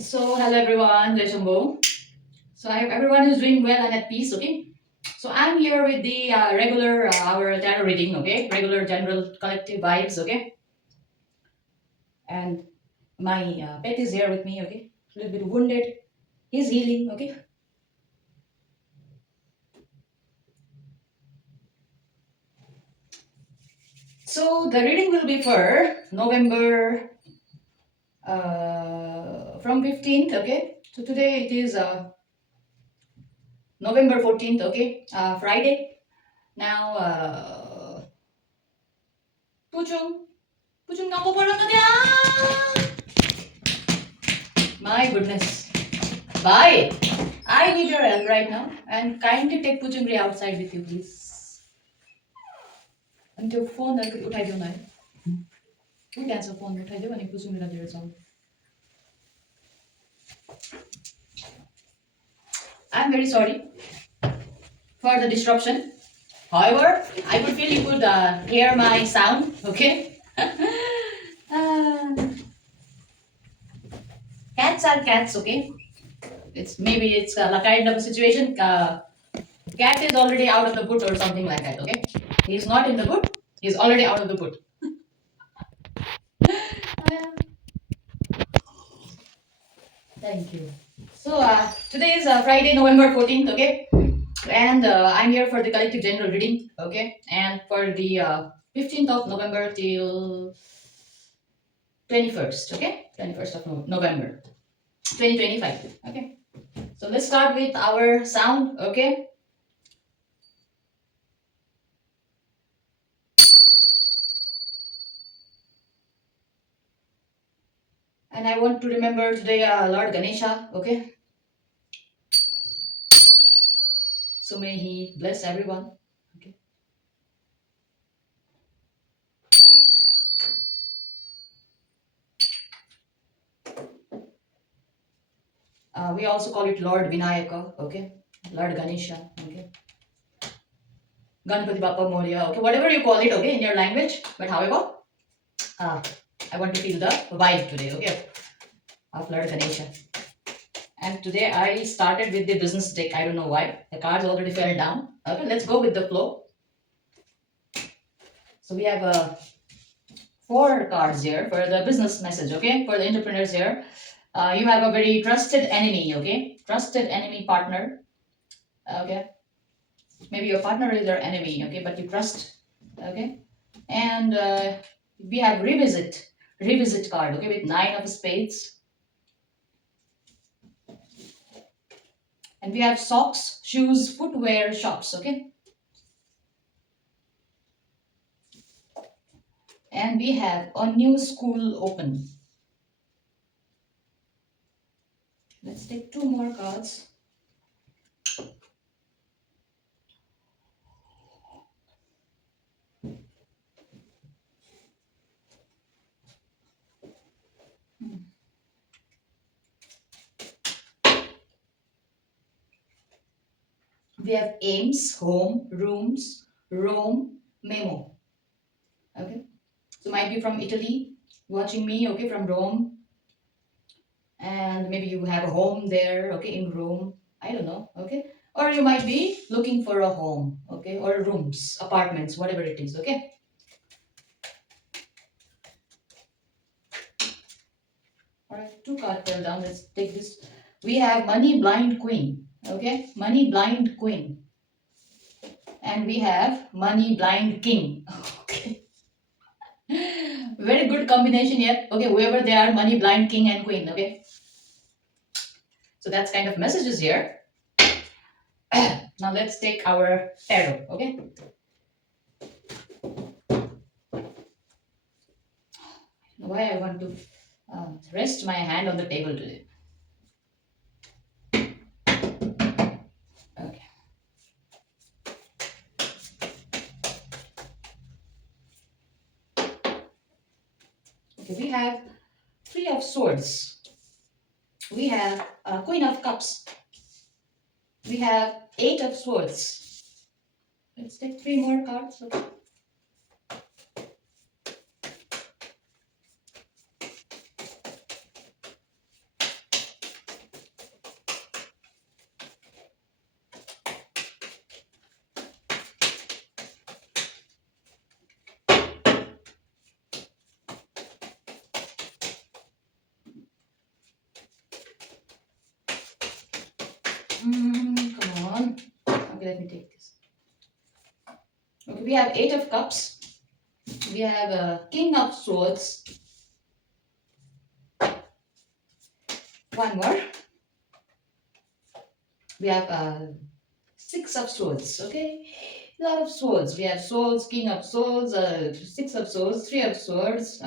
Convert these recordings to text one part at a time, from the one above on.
So, hello everyone, Jai Shambhu. So, I hope everyone is doing well and at peace, okay? So, I'm here with the regular, our tarot reading, okay? Regular general collective vibes, okay? And my pet is here with me, okay? A little bit wounded. He's healing, okay? So, the reading will be for November from 15th, okay? So, today it is November 14th, okay? Friday. Now, Puchung. Puchung nako parang My goodness. Bye. I need your help right now. And kindly take Puchungri outside with you, please. And your phone, I could uthai na. Who answer phone uthai and Puchungri na जाऊ. I'm very sorry for the disruption. However, I would feel you could hear my sound, okay? Uh, cats are cats, okay? It's a kind of a situation. Cat is already out of the put or something like that, okay? He's not in the put, he's already out of the put. Thank you. So, today is Friday, November 14th, okay? And I'm here for the collective general reading, okay? And for the 15th of November till 21st, okay? 21st of November 2025, okay? So, let's start with our sound, okay? And I want to remember today Lord Ganesha, okay? So, may he bless everyone, okay? We also call it Lord Vinayaka, okay? Lord Ganesha, okay? Ganpati Bappa Moria, okay? Whatever you call it, okay, in your language. But however, uh, I want to feel the vibe today, okay? Of Lord Ganesha. And today I started with the business deck. I don't know why. The cards already fell down. Okay, let's go with the flow. So we have four cards here for the business message, okay? For the entrepreneurs here. You have a very trusted enemy, okay? Trusted enemy partner, okay? Maybe your partner is your enemy, okay? But you trust, okay? And we have revisit card, okay? With 9 of spades. And we have socks, shoes, footwear, shops, okay? And we have a new school open. Let's take two more cards. We have aims, home, rooms, Rome, memo. Okay. So might be from Italy, watching me, okay, from Rome. And maybe you have a home there, okay, in Rome. I don't know, okay. Or you might be looking for a home, okay, or rooms, apartments, whatever it is, okay. Alright, two cards fell down. Let's take this. We have money blind queen, okay, money blind queen. And we have money blind king. Okay. Very good combination here. Okay, whoever they are, money blind king and queen. Okay. So that's kind of messages here. Now let's take our tarot. Okay. Why I want to rest my hand on the table today. Okay. Okay. We have three of swords. We have queen of cups. We have eight of swords. Let's take three more cards. Okay. one. Okay, let me take this. Okay, we have Eight of Cups. We have King of Swords. One more. We have Six of Swords. Okay, a lot of swords. We have swords, King of Swords, Six of Swords, Three of Swords.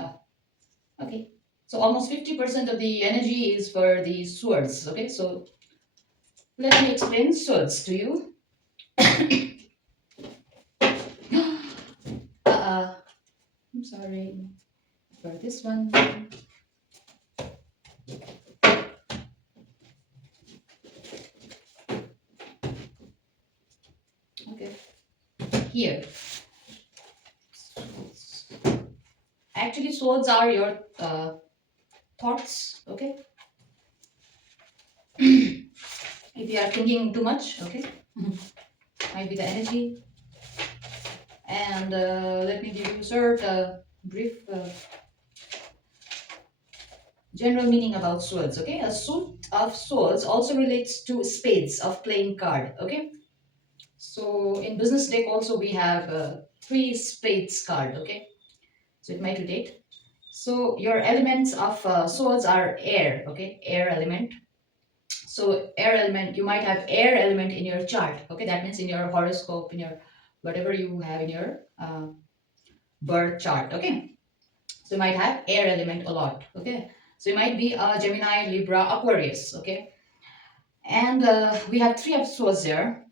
Okay, so almost 50% of the energy is for the swords. Okay, so let me explain swords to you. uh, I'm sorry for this one. Okay, here. Actually, swords are your thoughts. Okay, if you are thinking too much, okay, might be the energy. And let me give you a short, brief, general meaning about swords. Okay, a suit of swords also relates to spades of playing card. Okay, so in business deck also we have three spades card. Okay, so it might relate. So your elements of swords are air. Okay, air element. So air element, you might have air element in your chart. Okay, that means in your horoscope, in your whatever you have in your birth chart. Okay, so you might have air element a lot. Okay, so you might be a Gemini, Libra, Aquarius. Okay, and we have three of swords there.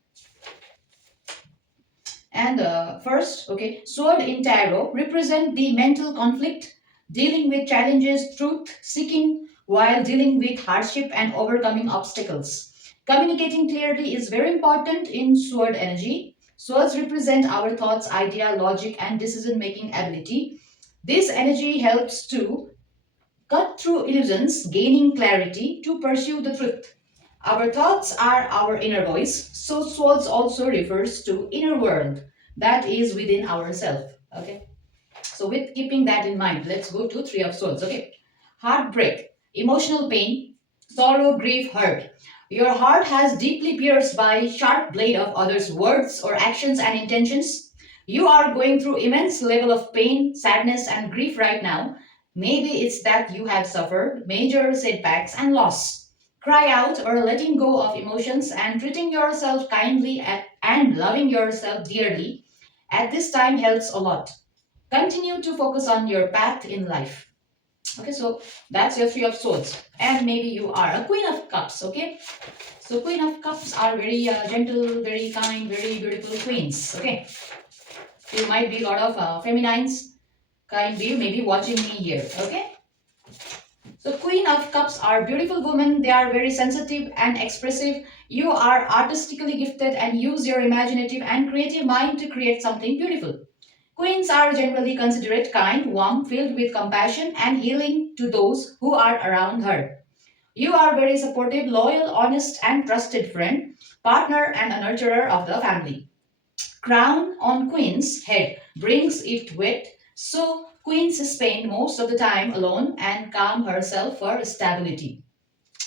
And first, okay, sword in tarot represent the mental conflict, dealing with challenges, truth seeking while dealing with hardship and overcoming obstacles. Communicating clearly is very important in sword energy. Swords represent our thoughts, idea, logic, and decision making ability. This energy helps to cut through illusions, gaining clarity to pursue the truth. Our thoughts are our inner voice, so swords also refers to inner world that is within ourself. Okay, so with keeping that in mind, let's go to Three of Swords. Okay, heartbreak, emotional pain, sorrow, grief, hurt. Your heart has deeply pierced by sharp blade of others' words or actions and intentions. You are going through immense level of pain, sadness, and grief right now. Maybe it's that you have suffered major setbacks and loss. Cry out or letting go of emotions and treating yourself kindly and loving yourself dearly at this time helps a lot. Continue to focus on your path in life. Okay, so that's your Three of Swords. And maybe you are a Queen of Cups. Okay, so Queen of Cups are very gentle, very kind, very beautiful queens. Okay, you might be a lot of feminines kind be maybe watching me here. Okay, so Queen of Cups are beautiful women. They are very sensitive and expressive. You are artistically gifted and use your imaginative and creative mind to create something beautiful. Queens are generally considerate, kind, warm, filled with compassion and healing to those who are around her. You are very supportive, loyal, honest, and trusted friend, partner, and a nurturer of the family. Crown on Queen's head brings it wet, so Queen spend most of the time alone and calm herself for stability.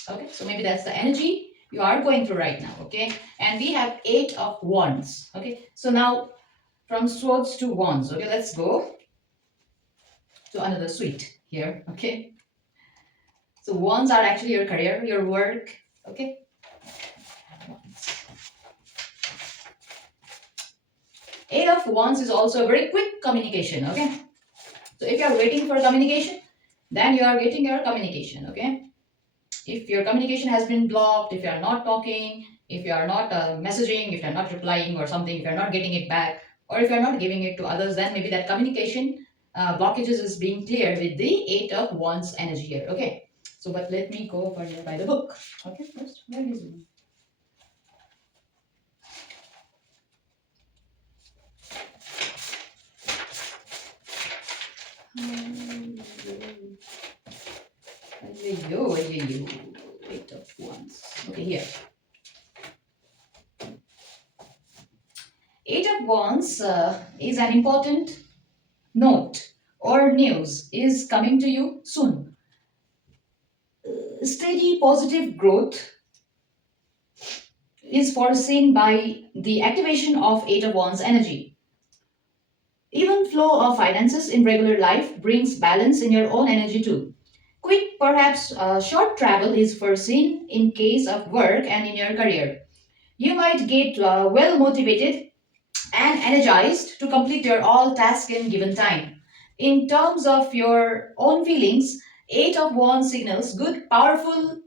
Okay, so maybe that's the energy you are going through right now. Okay, and we have Eight of Wands. Okay, so now from swords to wands. Okay, let's go to another suite here. Okay, so wands are actually your career, your work. Okay, Eight of Wands is also a very quick communication. Okay, so if you are waiting for communication, then you are getting your communication. Okay, if your communication has been blocked, if you are not talking, if you are not messaging, if you are not replying or something, if you are not getting it back, or if you are not giving it to others, then maybe that communication blockages is being cleared with the Eight of Wands energy here. Okay, so but let me go for here by the book. Okay, first, where is it? Yo, Eight of Wands. Okay, here. Eight of Wands is an important note or news is coming to you soon. Steady positive growth is foreseen by the activation of 8 of Wands energy. Even flow of finances in regular life brings balance in your own energy too. Quick, perhaps short travel is foreseen in case of work and in your career. You might get well motivated and energized to complete your all task in given time. In terms of your own feelings, 8 of Wands signals good, powerful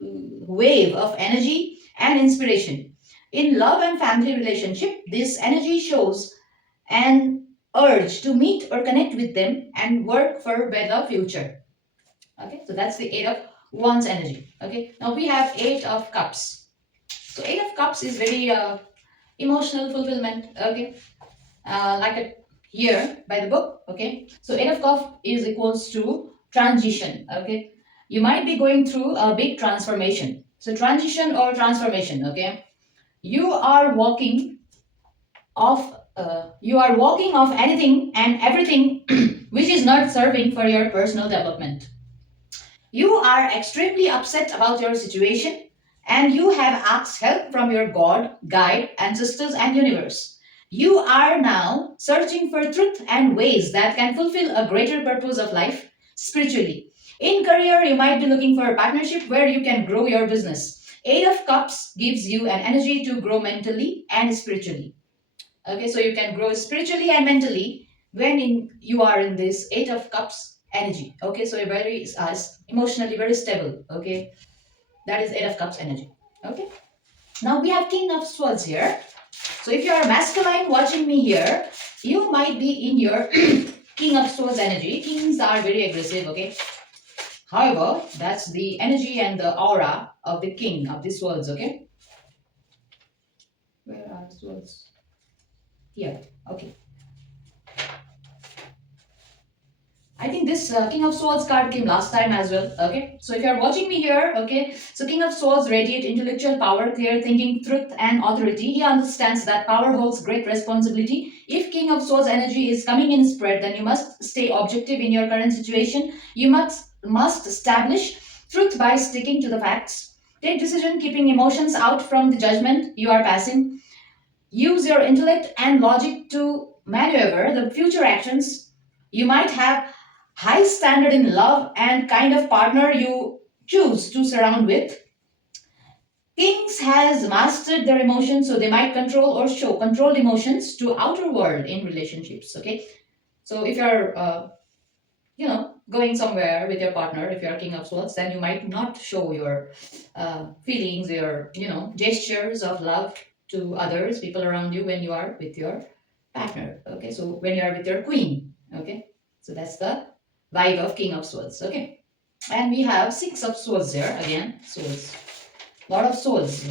wave of energy and inspiration. In love and family relationship, this energy shows an urge to meet or connect with them and work for a better future. Okay, so that's the 8 of Wands energy. Okay, now we have 8 of Cups. So 8 of Cups is very emotional fulfillment. Okay, like a here by the book. Okay, so 8 of Cup is equals to transition. Okay, you might be going through a big transformation. So transition or transformation. Okay, you are walking off anything and everything which is not serving for your personal development. You are extremely upset about your situation and you have asked help from your God, guide, ancestors, and universe. You are now searching for truth and ways that can fulfill a greater purpose of life spiritually. In career, you might be looking for a partnership where you can grow your business. Eight of Cups gives you an energy to grow mentally and spiritually. Okay, so you can grow spiritually and mentally when you are in this 8 of Cups energy. Okay, so you're very emotionally very stable. Okay, that is 8 of Cups energy. Okay, now we have King of Swords here. So if you are masculine watching me here, you might be in your King of Swords energy. Kings are very aggressive. Okay, however, that's the energy and the aura of the King of the Swords. Okay, where are swords? Here. Okay, I think this King of Swords card came last time as well. Okay, so if you are watching me here, okay, so King of Swords radiate intellectual power, clear thinking, truth, and authority. He understands that power holds great responsibility. If King of Swords energy is coming in spread, then you must stay objective in your current situation. You must establish truth by sticking to the facts. Take decision, keeping emotions out from the judgment you are passing. Use your intellect and logic to maneuver the future actions. You might have high standard in love and kind of partner you choose to surround with. Kings has mastered their emotions, so they might control or show controlled emotions to outer world in relationships. Okay, so if you're going somewhere with your partner, if you're King of Swords, then you might not show your feelings, your gestures of love to others, people around you when you are with your partner. Okay, so when you are with your queen. Okay, so that's the vibe of King of Swords. Okay, and we have 6 of Swords there again. Swords, lot of swords.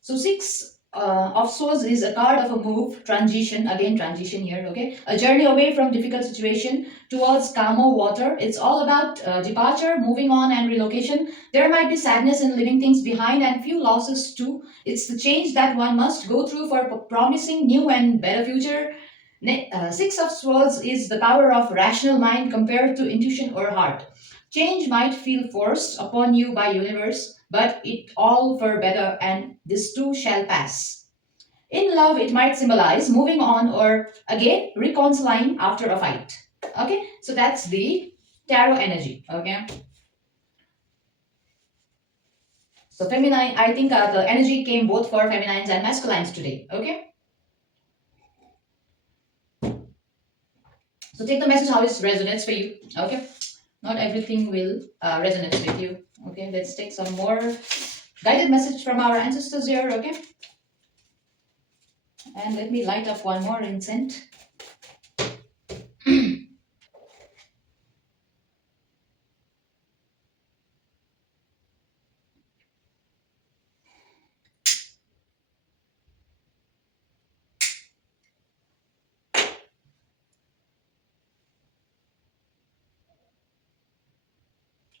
So 6 of Swords is a card of a move, transition, again transition here, okay? A journey away from difficult situation towards calmer water. It's all about departure, moving on and relocation. There might be sadness in leaving things behind and few losses too. It's the change that one must go through for promising new and better future. 6 of Swords is the power of rational mind compared to intuition or heart. Change might feel forced upon you by universe, but it all for better, and this too shall pass. In love, it might symbolize moving on or again reconciling after a fight. Okay, so that's the tarot energy. Okay, so feminine, I think the energy came both for feminines and masculines today. Okay, so take the message how it resonates for you. Okay, not everything will resonate with you. Okay, let's take some more guided message from our ancestors here. Okay, and let me light up one more incense.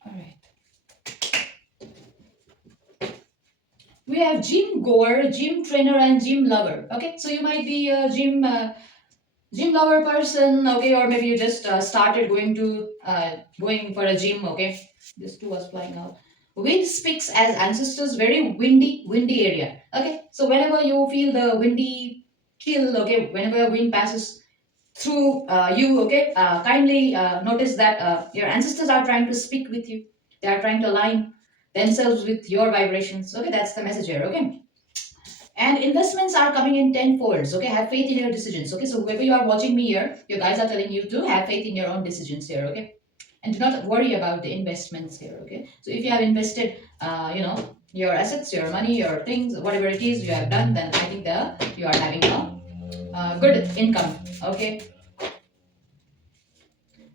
All right. We have gym goer, gym trainer, and gym lover. Okay, so you might be a gym gym lover person, okay, or maybe you just started going for a gym, okay. This two was flying out. Wind speaks as ancestors, very windy area, okay. So whenever you feel the windy chill, okay, whenever a wind passes through you, okay, kindly notice that your ancestors are trying to speak with you. They are trying to align themselves with your vibrations, okay. That's the message here, okay. And investments are coming in 10 folds, okay. Have faith in your decisions, okay. So whoever you are watching me here, your guys are telling you to have faith in your own decisions here, okay. And do not worry about the investments here, okay. So if you have invested your assets, your money, your things, whatever it is you have done, then I think you are having a good income, okay.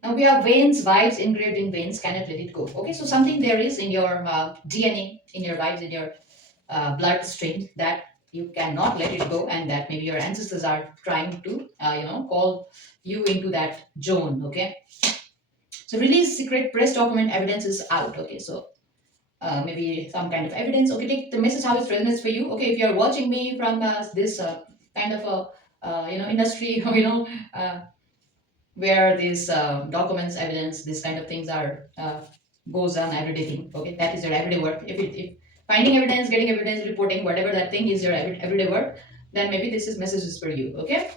Now we have veins, vibes engraved in veins, cannot let it go. Okay, so something there is in your DNA, in your vibes, in your bloodstream that you cannot let it go, and that maybe your ancestors are trying to, call you into that zone. Okay, so release secret press document evidence is out. Okay, so maybe some kind of evidence. Okay, take the message how it resonates for you. Okay, if you're watching me from this kind of a industry, Uh, where these documents, evidence, these kind of things are goes on everyday thing. Okay, that is your everyday work. If finding evidence, getting evidence, reporting, whatever that thing is your everyday work, then maybe this is messages for you. Okay.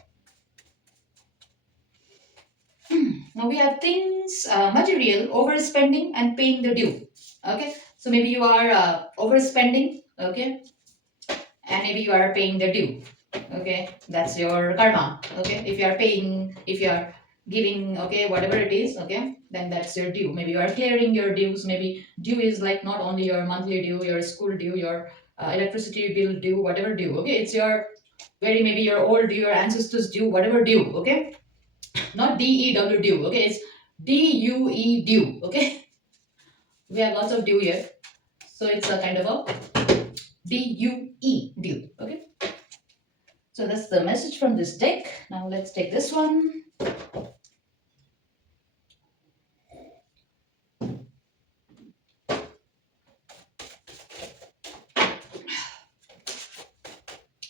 Now we have things, material, overspending and paying the due. Okay, so maybe you are overspending. Okay, and maybe you are paying the due. Okay, that's your karma. Okay, if you are paying, if you are giving, okay, whatever it is, okay, then that's your due. Maybe you are clearing your dues. Maybe due is like not only your monthly due, your school due, your electricity bill due, whatever due. Okay, it's your very maybe your old due, your ancestors due, whatever due. Okay, not DEW due. Okay, it's DUE due. Okay, we have lots of due here, so it's a kind of a DUE due. Okay. So that's the message from this deck. Now let's take this one.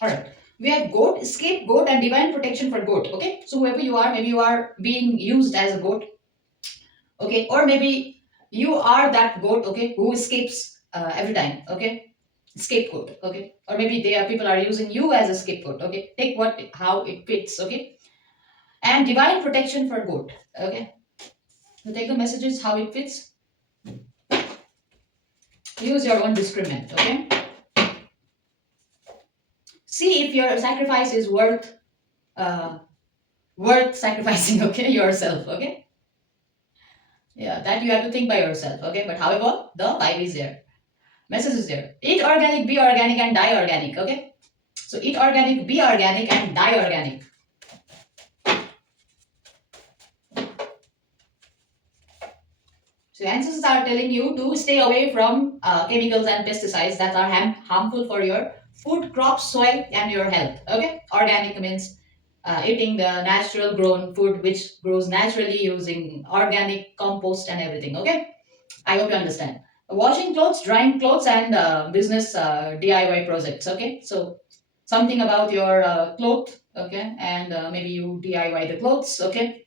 All right. We have goat, scapegoat, and divine protection for goat. Okay. So whoever you are, maybe you are being used as a goat. Okay. Or maybe you are that goat. Okay. Who escapes every time. Okay. Scapegoat. Okay. Or maybe they are people are using you as a scapegoat. Okay. Take what how it fits. Okay. And divine protection for goat. Okay. So take the messages how it fits. Use your own discernment. Okay. See if your sacrifice is uh, worth sacrificing. Okay, yourself. Okay, yeah, that you have to think by yourself. Okay, but however, the vibe is there, message is there. Eat organic, be organic, and die organic. Okay, so eat organic, be organic, and die organic. So ancestors are telling you to stay away from chemicals and pesticides that are harmful for your food, crops, soil, and your health. Okay, organic means eating the natural grown food which grows naturally using organic compost and everything. Okay, I hope you understand. Washing clothes, drying clothes, and business DIY projects. Okay, so something about your cloth. Okay, and maybe you DIY the clothes. Okay,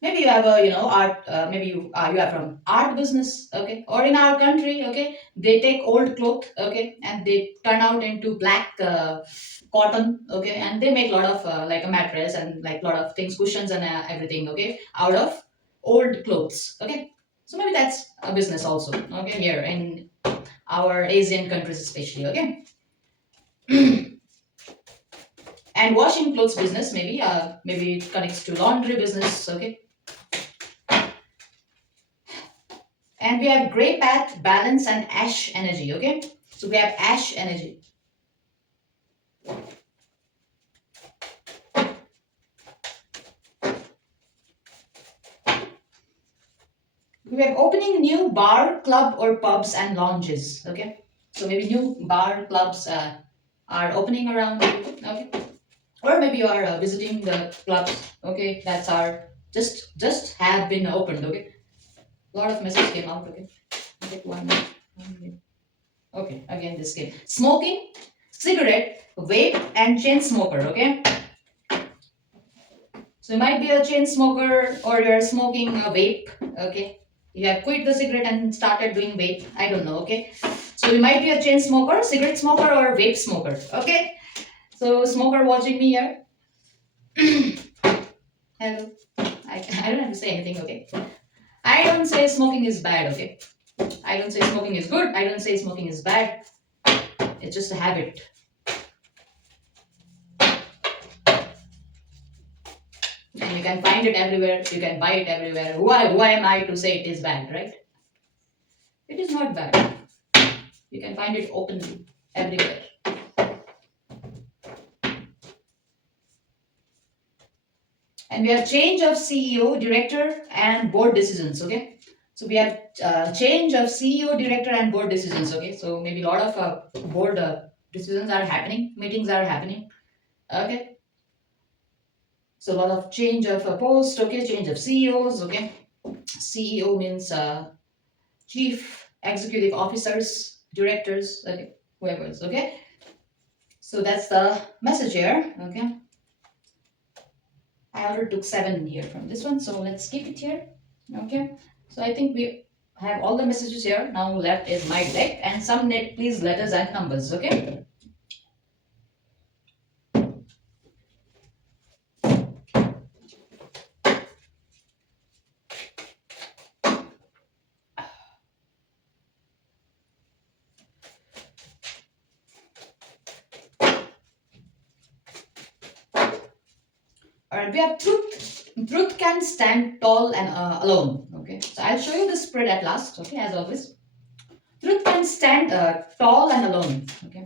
maybe you have a art. Maybe you are from art business. Okay, or in our country. Okay, they take old cloth. Okay, and they turn out into black cotton. Okay, and they make a lot of like a mattress and like a lot of things, cushions and everything. Okay, out of old clothes. Okay, so maybe that's a business also. Okay, here in our Asian countries especially. Okay, and washing clothes business maybe it connects to laundry business. Okay, and we have gray path, balance, and ash energy. Okay, so we have ash energy. We have opening new bar, club, or pubs and lounges. Okay, so maybe new bar, clubs are opening around you. Okay, or maybe you are visiting the clubs. Okay, that's our just have been opened. Okay, a lot of messages came out. Okay, take one. Okay, again this came. Smoking, cigarette, vape, and chain smoker. Okay, So you might be a chain smoker or you're smoking a vape. Okay. You have quit the cigarette and started doing vape. I don't know. Okay. So you might be a chain smoker, cigarette smoker, or vape smoker. Okay. So smoker watching me here. Hello. I don't have to say anything. Okay. I don't say smoking is bad. Okay. I don't say smoking is good. I don't say smoking is bad. It's just a habit. And you can find it everywhere. You can buy it everywhere. Who am I to say it is bad, right? It is not bad. You can find it openly everywhere. And we have change of CEO, director, and board decisions. Okay. So we have change of CEO, director, and board decisions. Okay. So maybe a lot of board decisions are happening, meetings are happening. Okay. So a lot of change of post. Okay. Change of CEOs. Okay. CEO means chief executive officers, directors. Okay. Whoever's. Okay. So that's the message here. Okay. I already took 7 here from this one, so let's keep it here. Okay. So I think we have all the messages here. Now left is my deck and some net please letters and numbers. Okay. All right. We have truth. Truth can stand tall and alone. Okay. So I'll show you the spread at last. Okay. As always, truth can stand tall and alone. Okay.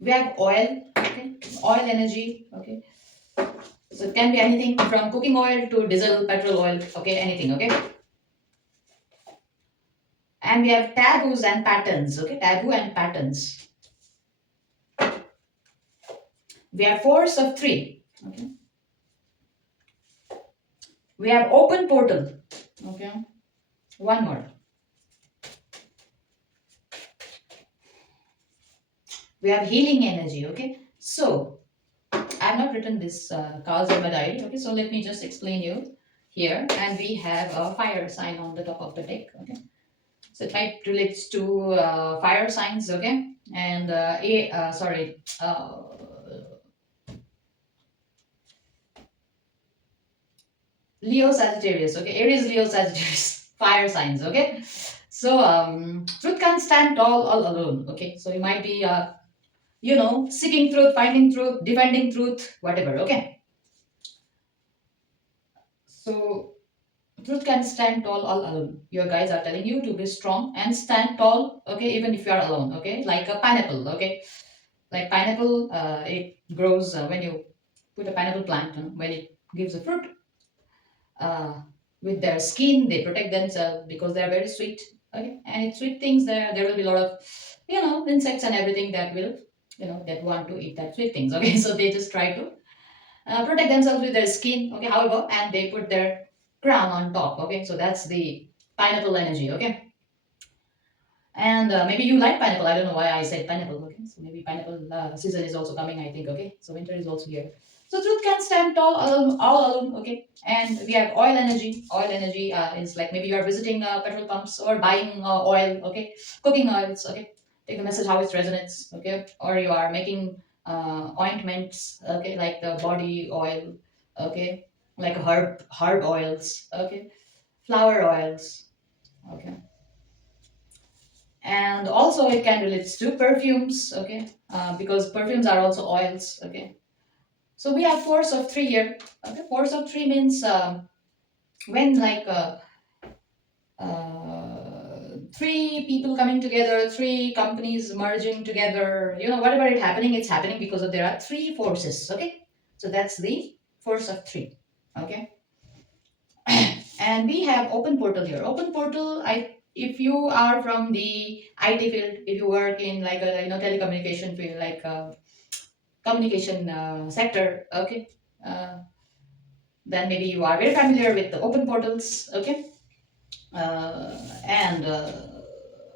We have oil. Okay. Oil energy. Okay. So it can be anything from cooking oil to diesel, petrol oil. Okay. Anything. Okay. And we have taboos and patterns. Okay. Taboo and patterns. We have force of 3. Okay. We have open portal. Okay. One more. We have healing energy. Okay. So I have not written this cards in my diary. Okay. So let me just explain you here. And we have a fire sign on the top of the deck. Okay. So it might relates to fire signs. Okay. And Leo Sagittarius. Okay. Aries, Leo, Sagittarius. Fire signs. Okay. So truth can stand tall all alone. Okay. So you might be seeking truth, finding truth, defending truth, whatever. Okay. So truth can stand tall all alone. Your guys are telling you to be strong and stand tall. Okay, even if you are alone. Okay, like a pineapple. Okay, like pineapple, it grows when you put a pineapple plant. When it gives a fruit, uh, with their skin, they protect themselves because they are very sweet. Okay, and it's sweet things. There will be a lot of insects and everything that will that want to eat that sweet things. Okay, so they just try to protect themselves with their skin. Okay, however, and they put their crown on top. Okay, so that's the pineapple energy. Okay, and maybe you like pineapple. I don't know why I said pineapple. Okay, so maybe pineapple season is also coming, I think. Okay, so winter is also here. So truth can stand tall alone, all alone. Okay, and we have oil energy. Oil energy is like maybe you are visiting petrol pumps or buying oil. Okay, cooking oils. Okay, take the message how it resonates. Okay, or you are making ointments. Okay, like the body oil. Okay, like herb oils. Okay, flower oils. Okay, and also it can relate to perfumes. Okay, because perfumes are also oils. Okay, so we have force of 3 here. Okay, force of 3 means when like 3 people coming together, 3 companies merging together, whatever is happening, it's happening because of there are 3 forces. Okay, so that's the force of 3. Okay, and we have open portal here. Open portal, I if you are from the IT field, if you work in like a telecommunication field, like communication sector. Okay, uh, then maybe you are very familiar with the open portals. Okay, and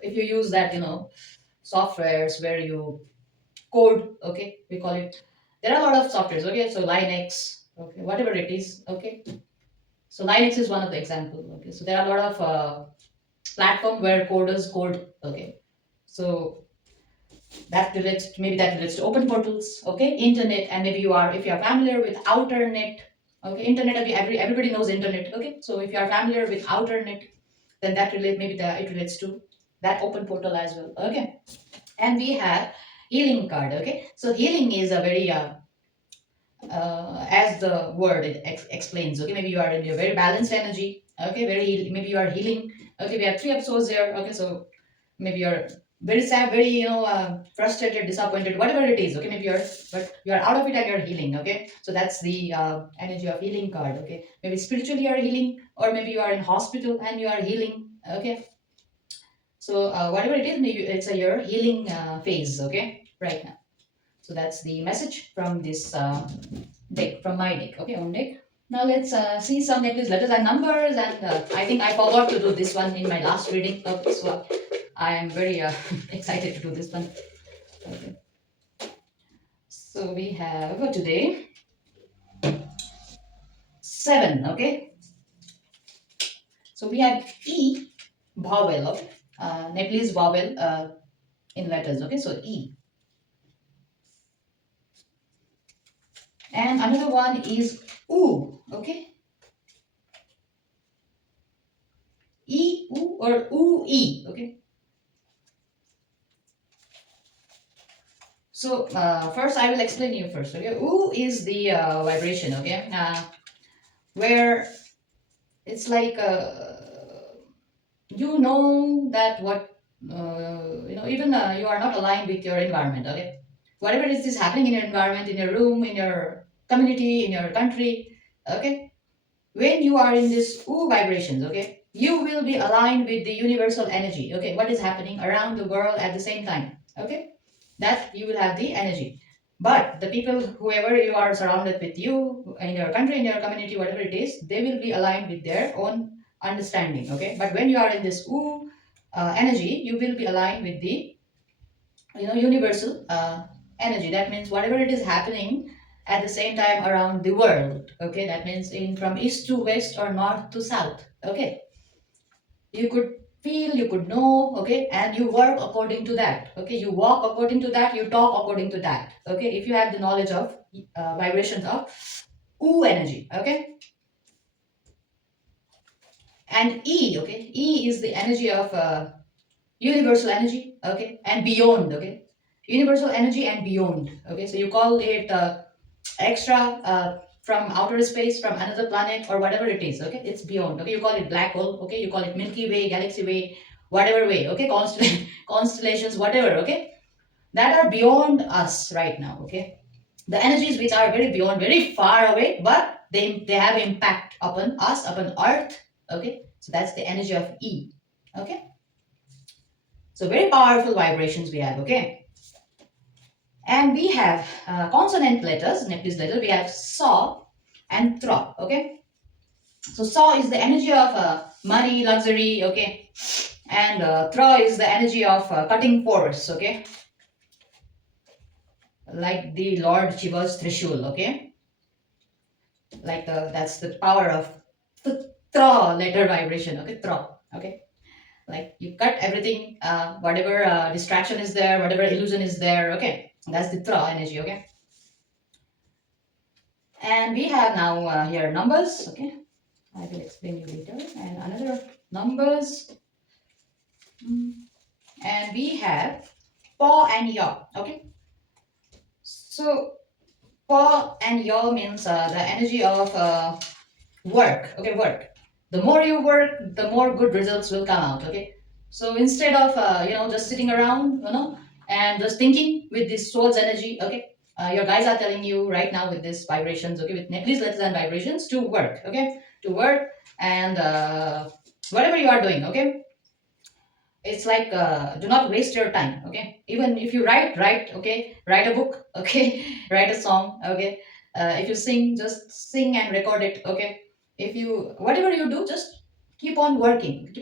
if you use that softwares where you code. Okay, we call it There are a lot of softwares, okay? So Linux, okay, whatever it is, okay? So Linux is one of the example, okay? So there are a lot of platform where coders code, okay? So that relates maybe that relates to open portals, okay? Internet, and maybe you are, if you are familiar with outer net, okay? Internet, everybody knows internet, okay? So if you are familiar with outer net, then that relate maybe that it relates to that open portal as well, okay? And we have healing card, okay? So healing is a very as the word explains, okay? Maybe you are in your very balanced energy, okay? Maybe you are healing, okay? We have three episodes there, okay? So maybe you're very sad, very frustrated, disappointed, whatever it is, okay? Maybe you're out of it and you're healing, okay? So that's the energy of healing card, okay? Maybe spiritually you're healing, or maybe you are in hospital and you are healing, okay? So whatever it is, maybe it's a your healing phase, okay, right now. So that's the message from this deck, from my deck, okay, own deck. Now let's see some necklace letters and numbers, and I think I forgot to do this one in my last reading, okay, so I am very excited to do this one. Okay. So we have today 7, okay. So we have E vowel, okay, necklace vowel in letters, okay. So E, and another one is U, okay. E, U, or U, E, okay. So first I will explain you first, okay. U is the vibration, okay, where it's like you know that what even you are not aligned with your environment, okay. Whatever is happening in your environment, in your room, in your community, in your country, okay. When you are in this U vibrations, okay, you will be aligned with the universal energy, okay, what is happening around the world at the same time, okay, that you will have the energy. But the people, whoever you are surrounded with, you in your country, in your community, whatever it is, they will be aligned with their own understanding, okay. But when you are in this U energy, you will be aligned with the universal energy. That means whatever it is happening at the same time around the world, okay, that means in from east to west or north to south, okay, you could feel, you could know, okay, and you work according to that, okay, you walk according to that, you talk according to that, okay, if you have the knowledge of vibrations of U energy, okay. And E, okay, E is the energy of universal energy, okay, and beyond, okay, universal energy and beyond, okay. So you call it extra from outer space, from another planet, or whatever it is, okay, it's beyond, okay. You call it black hole, okay, you call it milky way, galaxy way, whatever way, okay, constellations, whatever, okay, that are beyond us right now, okay. The energies which are very beyond, very far away, but they have impact upon us, upon earth, okay. So that's the energy of E, okay. So very powerful vibrations we have, okay. And we have consonant letters, necklace letter. We have saw and thra, okay. So saw is the energy of money, luxury, okay. And thra is the energy of cutting force, okay. Like the Lord Shiva's Trishul, okay. Like that's the power of thra letter vibration, okay. Thra, okay. Like you cut everything, whatever distraction is there, whatever illusion is there, okay. That's the thra energy, okay. And we have now here numbers, okay. I will explain you later. And another numbers. Mm. And we have pa and ya, okay. So pa and ya means the energy of work, okay, work. The more you work, the more good results will come out, okay. So instead of just sitting around, and just thinking with this soul's energy, okay, your guys are telling you right now with these vibrations, okay, with necklace letters and vibrations, to work, okay, to work. And whatever you are doing, okay, it's like do not waste your time, okay. Even if you write, okay, write a book, okay, write a song, okay. If you sing, just sing and record it, okay. If you, whatever you do, just keep on working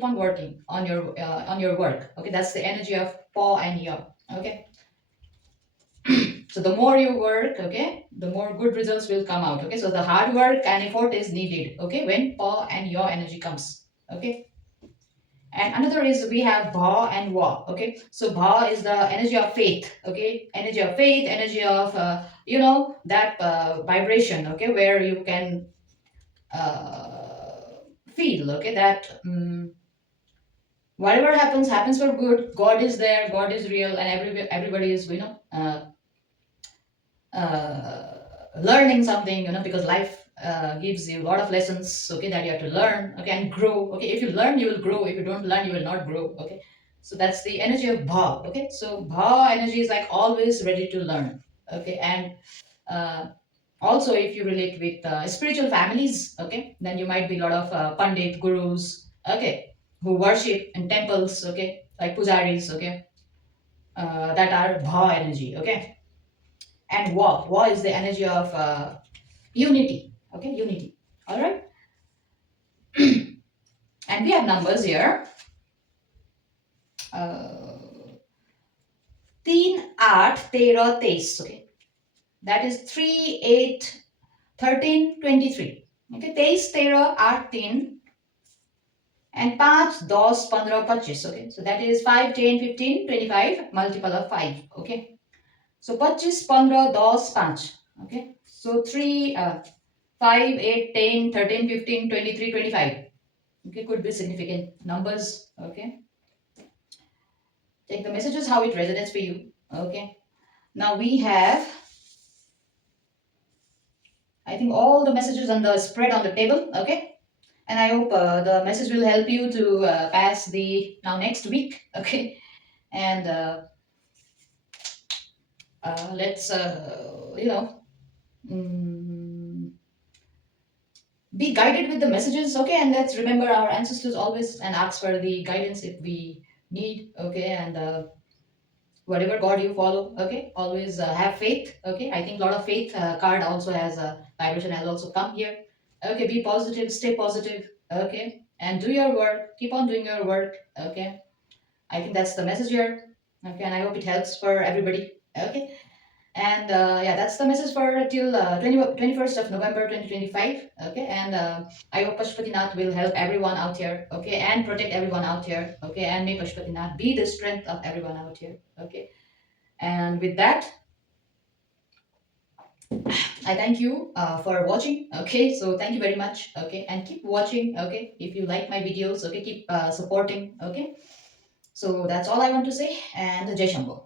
on your work, okay. That's the energy of paw and yaw, okay. So the more you work, okay, the more good results will come out. Okay, so the hard work and effort is needed. Okay, when pa and your energy comes. Okay, and another is we have bha and wa. Okay, so bha is the energy of faith. Okay, energy of faith, energy of that vibration. Okay, where you can feel. Okay, that. Whatever happens happens for good. God is there, God is real, and everybody is learning something, because life gives you a lot of lessons, okay, that you have to learn, okay, and grow. Okay, if you learn you will grow, if you don't learn you will not grow. Okay, so that's the energy of bha. Okay, so bha energy is like always ready to learn. Okay, and uh, also if you relate with spiritual families, okay, then you might be a lot of pandit gurus, okay, who worship in temples, okay, like pujaris, okay, that are bha energy. Okay, and wa is the energy of unity. Okay, unity. All right, and we have numbers here. uh, 3 8 13 23. Okay, that is 3 8 13 23. Okay, 23 13 8 3 and 5 10 15 25. Okay, so that is 5 10 15 25 multiple of 5. Okay, so 25 15 10 5. Okay, so 3 5 8 10 13 15 23 25. Okay, could be significant numbers. Okay, take the messages how it resonates for you. Okay, now we have, I think, all the messages on the spread on the table. Okay, and I hope the message will help you to pass the now next week. Okay, and let's mm, be guided with the messages. Okay, and let's remember our ancestors always and ask for the guidance if we need. Okay, and whatever god you follow, okay, always have faith. Okay, I think a lot of faith card also has a vibration has also come here. Okay, be positive, stay positive. Okay, and do your work, keep on doing your work. Okay, I think that's the message here. Okay, and I hope it helps for everybody. Okay, and yeah, that's the message for till 21st of November 2025. Okay, and I hope Pashupatinath will help everyone out here. Okay, and protect everyone out here. Okay, and may Pashupatinath be the strength of everyone out here. Okay, and with that, I thank you for watching. Okay, so thank you very much. Okay, and keep watching. Okay, if you like my videos, okay, keep supporting. Okay, so that's all I want to say. And Jai Shambhu.